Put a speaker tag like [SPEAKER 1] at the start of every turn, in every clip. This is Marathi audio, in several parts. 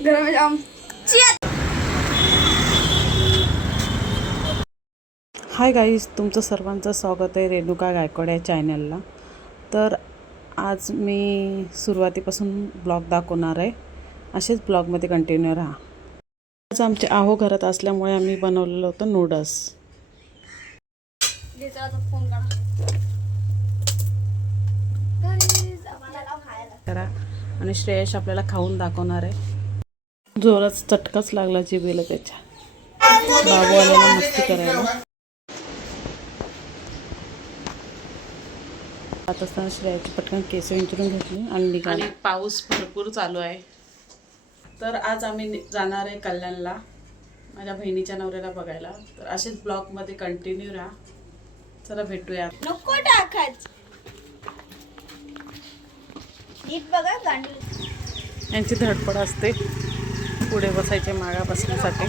[SPEAKER 1] गरम
[SPEAKER 2] हाय गाईज तुमचं सर्वांचं स्वागत आहे रेणुका गायकवाड या चॅनलला तर आज मी सुरुवातीपासून ब्लॉग दाखवणार आहे. असेच ब्लॉगमध्ये कंटिन्यू राहा. आज आमचे आहो घरात असल्यामुळे आम्ही बनवलेलं होतं नूडल्स करा. आणि श्रेयश आपल्याला खाऊन दाखवणार आहे. जोरात चटकाच लागला जिभेला त्याच्या. बाबू आलेला मस्ती करायला. आता असताना श्रेयाची पटकन केस विंचरून घेतली आणि निघाली. पाऊस भरपूर चालू आहे. तर आज आम्ही जाणार आहे कल्याणला माझ्या बहिणीच्या नवऱ्याला बघायला. तर असेच ब्लॉगमध्ये कंटिन्यू राहा. चला भेटूया.
[SPEAKER 1] नको टाकाच नीट बघा गांडू
[SPEAKER 2] यांची धडपड असते. पुढे बसायचे मागा बसण्यासाठी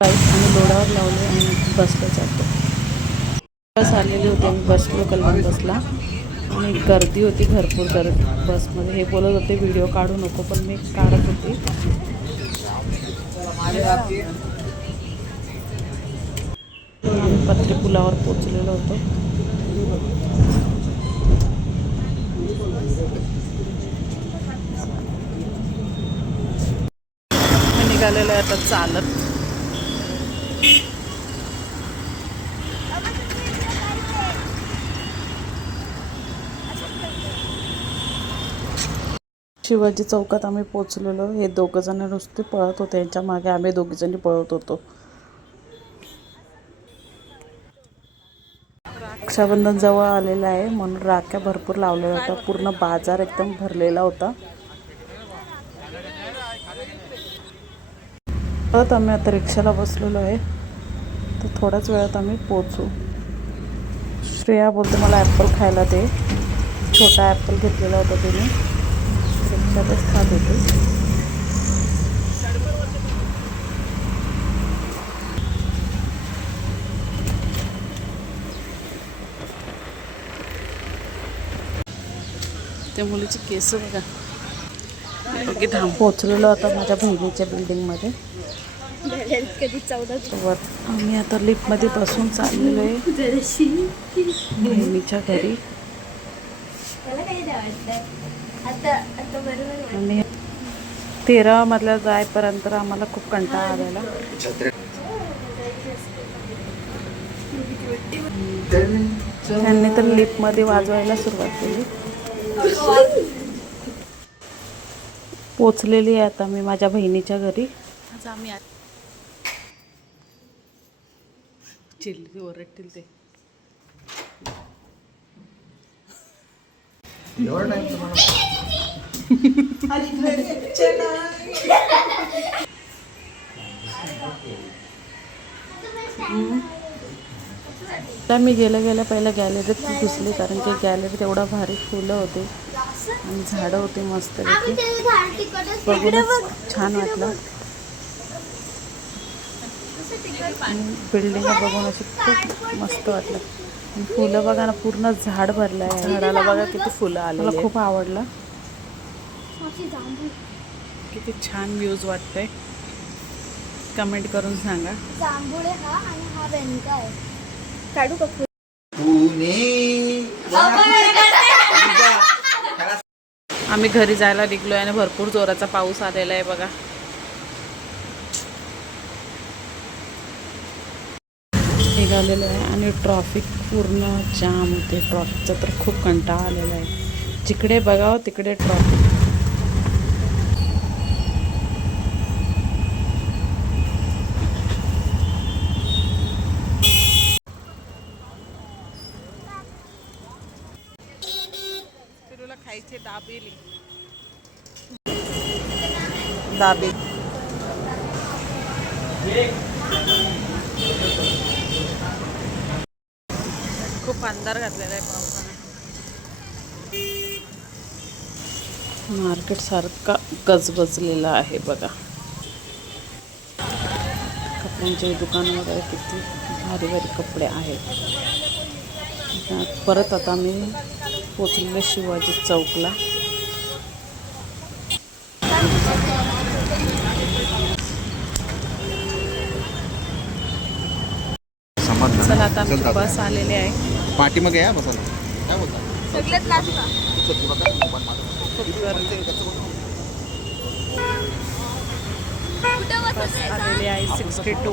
[SPEAKER 2] बाईक आम्ही लोडावर लावले आणि बसला जातो. बस आलेली होती आम्ही बसलो कल्याण बसला. आणि गर्दी होती भरपूर गर्दी बसमध्ये. हे बोलत होते व्हिडिओ काढू नको पण मी काढत होती. आम्ही पत्रे पुलावर पोचलेलो होतो. निघालेलं आहे आता चालत. शिवाजी चौकात आम्ही पोचलेलो हे दोघं जण नुसते पळत होते. यांच्या मागे आम्ही दोघी जणी पळत होतो. रक्षाबंधन जवळ आलेलं आहे. म्हणून राख्या भरपूर लावलेल्या होत्या. पूर्ण बाजार एकदम भरलेला होता. परत आम्ही आता रिक्षाला बसलेलो आहे. तर थोड्याच वेळात आम्ही पोचू श्रेया बोलते मला ॲपल खायला दे. छोटा ॲपल घेतलेला होता तिने. रिक्षातच खात होते. त्या मुलीची केस बघा. पोचलेलो आता माझ्या बहिणीच्या बिल्डिंगमध्ये
[SPEAKER 1] कधी चौदा
[SPEAKER 2] वर आम्ही आता लिफ्टमध्ये बसून चाललेलो आहे.
[SPEAKER 1] जराशी
[SPEAKER 2] बहिणीच्या घरी.
[SPEAKER 1] आम्ही
[SPEAKER 2] आणि तेरा मधल्या जायपर्यंत आम्हाला खूप कंटाळा आलेला. त्यांनी तर लिफ्टमध्ये वाजवायला सुरुवात केली. पोचलेली आहे आता मी माझ्या बहिणीच्या घरी. आज आम्ही चिल्ली ओरडतील ते तर मी गेल्या गेल्या पहिल्या गॅलरीत घुसले कारण की गॅलरीत एवढा भारी फुलं होते. आणि झाडं होती मस्त बघूनच छान वाटलं. बिल्डिंग बघून अशी खूप मस्त वाटलं. आणि फुलं बघा ना पूर्ण झाड भरलं आहे झाडाला बघा किती फुलं आले मला खूप आवडलं. किती छान व्ह्यूज वाटतंय. कमेंट करून सांगा.
[SPEAKER 1] हा हा काढू का
[SPEAKER 2] आम्ही घरी जायला निघलोय आणि भरपूर जोराचा पाऊस आलेला आहे बघा. निघालेलो आहे आणि ट्रॉफिक पूर्ण जाम होते. ट्रॉफिकचा तर खूप कंटाळा आलेला आहे. जिकडे बघावं तिकडे ट्रॉफिक खायचे दाबेली. दाबेली. खूप अंधार घातलेला आहे पावसाने. मार्केट सारखा गजबजलेला आहे बघा. कपड्यांचे दुकान वगैरे किती भारी भारी कपडे आहेत. परत आता मी पोचलेले शिवाजी चौकला. चला आता आमची. बस आलेली आहे.
[SPEAKER 3] पाठीमागे या बसा. काय बोलता?
[SPEAKER 1] सगळ्यात लास्टला
[SPEAKER 2] आलेली आहे सिक्स्टी टू.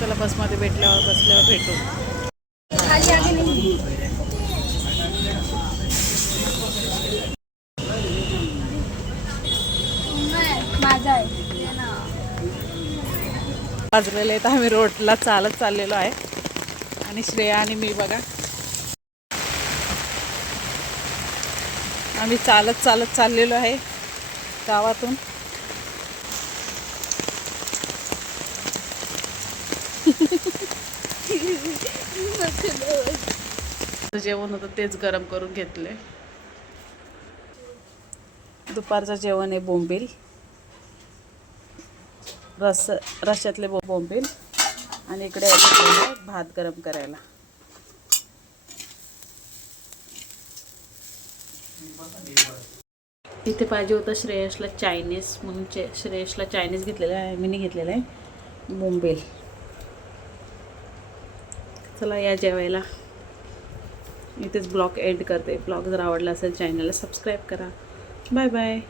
[SPEAKER 2] चला बसमध्ये भेटल्यावर बसल्यावर भेटू
[SPEAKER 1] खाली आगे नाही नाही, माझा आहे ये ना.
[SPEAKER 2] वाजलेले आहेत आम्ही रोडला चालत चाललेलो आहे. आणि श्रेया आणि मी बघा. आम्ही चालत चालत चाललेलो आहे गावातून. जेवण होतं तेच गरम करून घेतले दुपारचं जेवण आहे बोंबील. रस रश्यातले बो बोंबील आणि इकडे भात गरम करायला. इथे पाहिजे होतं श्रेयसला चायनीज म्हणून चे श्रेयसला चायनीज घेतलेलं आहे मी घेतलेलं आहे बोंबील. चला या जेवायला. इथेच ब्लॉग एंड करते. ब्लॉग जर आवडला असेल चॅनलला सबस्क्राईब करा. Bye bye